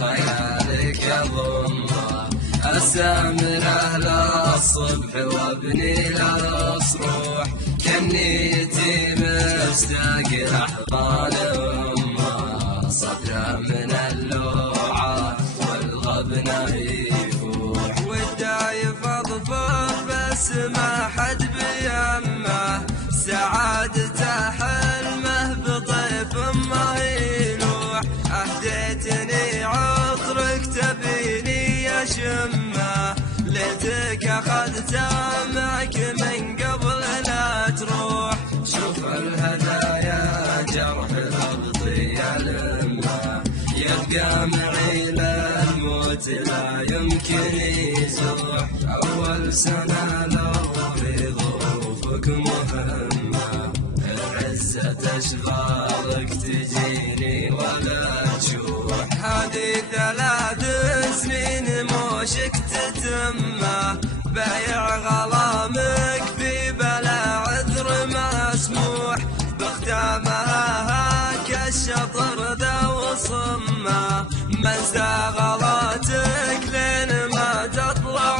خيالك يضمه أسامره للصبح وابني للصروح كني يتيم مشتاق لأحضان أمه صدره من اللوعة والغبنة يفوح وده يفضفض بس ما حد بيمه سعادته حلمه بطيف امه يلوح اهديتني عطرك تبيني اشمه ليتك اخذته معك من قبل لا تروح شوف الهدايا جرح الابطي يلمه يبقى معي للموت لا يمكن يزوح اول سنه لو في ظروفك مهمه العزه اشغالك تجيني ولا تشوح هذه 3 سنين موشك تتمه بايع غلامك في بلا عذر مسموح بختامها هاك الشطر ذا وصمه من زاغلاتك لين ما تطلع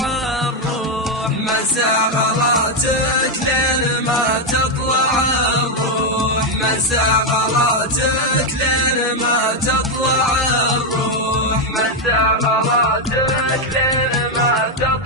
الروح من زاغلاتك لين ما تطلع الروح من زاغلاتك لين ما تطلع الروح من زاغلاتك لين ما تطلع